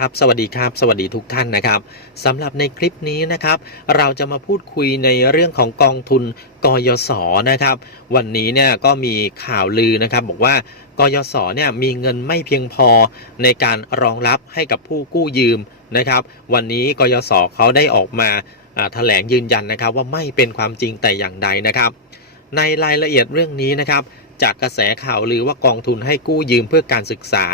ครับสวัสดีครับสวัสดีทุกท่านนะครับสำหรับในคลิปนี้นะครับ เราจะมาพูดคุยในเรื่องของกองทุนกยศนะครับ วันนี้เนี่ยก็มีข่าวลือนะครับ บอกว่ากยศเนี่ยมีเงินไม่เพียงพอในการรองรับให้กับผู้กู้ยืมนะครับ วันนี้กยศเขาได้ออกมาแถลงยืนยันนะครับ ว่าไม่เป็นความจริงแต่อย่างใดนะครับ ในรายละเอียดเรื่องนี้นะครับ จากกระแสข่าวลือว่ากองทุนให้กู้ยืมเพื่อการศึกษา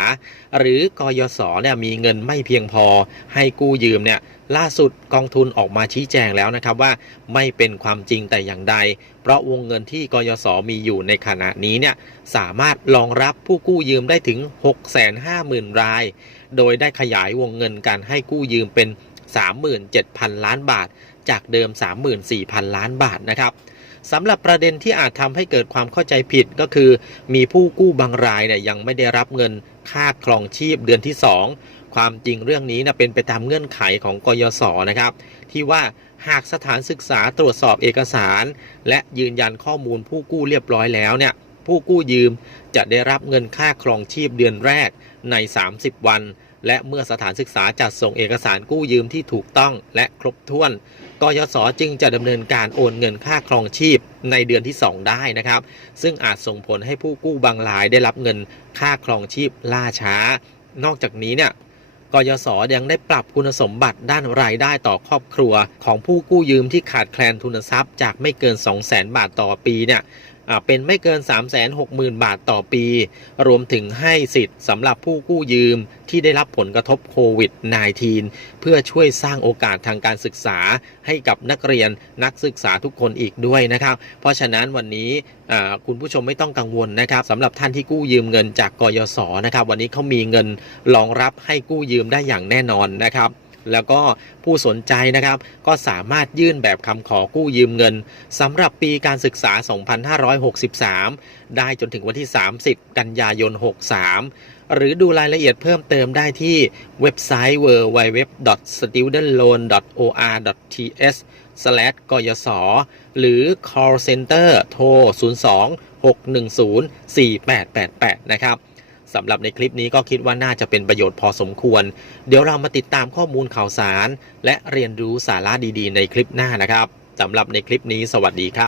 หรือกยศเนี่ยมีเงินไม่เพียงพอให้กู้ยืมเนี่ยล่าสุดกองทุนออกมาชี้แจงแล้วนะครับว่าไม่เป็นความจริงแต่อย่างใด เพราะวงเงินที่กยศมีอยู่ในขณะนี้เนี่ยสามารถรองรับผู้กู้ยืมได้ถึง 650,000 ราย โดยได้ขยายวงเงินการให้กู้ยืมเป็น 37,000 ล้านบาท จากเดิม 34,000 ล้านบาทนะครับ สำหรับประเด็นที่อาจทำให้เกิดความเข้าใจผิดก็คือ มีผู้กู้บางรายเนี่ยยังไม่ได้รับเงินค่าครองชีพเดือนที่ 2 ความจริงเรื่องนี้นะเป็นไปตามเงื่อนไขของกยศนะครับ ที่ว่าหากสถานศึกษาตรวจสอบเอกสาร และยืนยันข้อมูลผู้กู้เรียบร้อยแล้วเนี่ยผู้กู้ยืมจะได้รับเงินค่าครองชีพเดือนแรกใน 30 วัน และเมื่อสถานศึกษาจัดส่งเอกสารกู้ยืมที่ถูกต้องและครบถ้วนกยศจึงจะดำเนินการโอนเงินค่าครองชีพในเดือนที่ 2 ได้นะครับ ซึ่งอาจส่งผลให้ผู้กู้บางรายได้รับเงินค่าครองชีพล่าช้า นอกจากนี้เนี่ยกยศยังได้ปรับคุณสมบัติด้านรายได้ต่อครอบครัว ของผู้กู้ยืมที่ขาดแคลนทุนทรัพย์จากไม่เกิน 200,000 บาทต่อปีเนี่ย เป็นไม่เกิน 360,000 บาทต่อปี รวมถึงให้สิทธิ์สำหรับผู้กู้ยืมที่ได้รับผลกระทบโควิด -19 เพื่อช่วยสร้างโอกาสทางการศึกษาให้กับนักเรียนนักศึกษาทุกคนอีกด้วยนะครับ เพราะฉะนั้นวันนี้คุณผู้ชมไม่ต้องกังวลนะครับสำหรับท่านที่กู้ยืมเงินจากกยศนะครับ วันนี้เขามีเงินรองรับให้กู้ยืมได้อย่างแน่นอนนะครับ แล้วก็ผู้สนใจนะครับ ก็สามารถยื่นแบบคำขอกู้ยืมเงินสำหรับปีการศึกษา 2563 ได้จนถึงวันที่ 30 กันยายน 63 หรือดูรายละเอียดเพิ่มเติมได้ที่เว็บไซต์ www.studentloan.or.th กยศหรือ call center โทร 02 610 4888 นะครับ สำหรับในคลิปนี้ก็คิดว่าน่าจะเป็นประโยชน์พอสมควร เดี๋ยวเรามาติดตามข้อมูลข่าวสาร และเรียนรู้สาระดีๆ ในคลิปหน้านะครับสำหรับในคลิปนี้สวัสดีครับ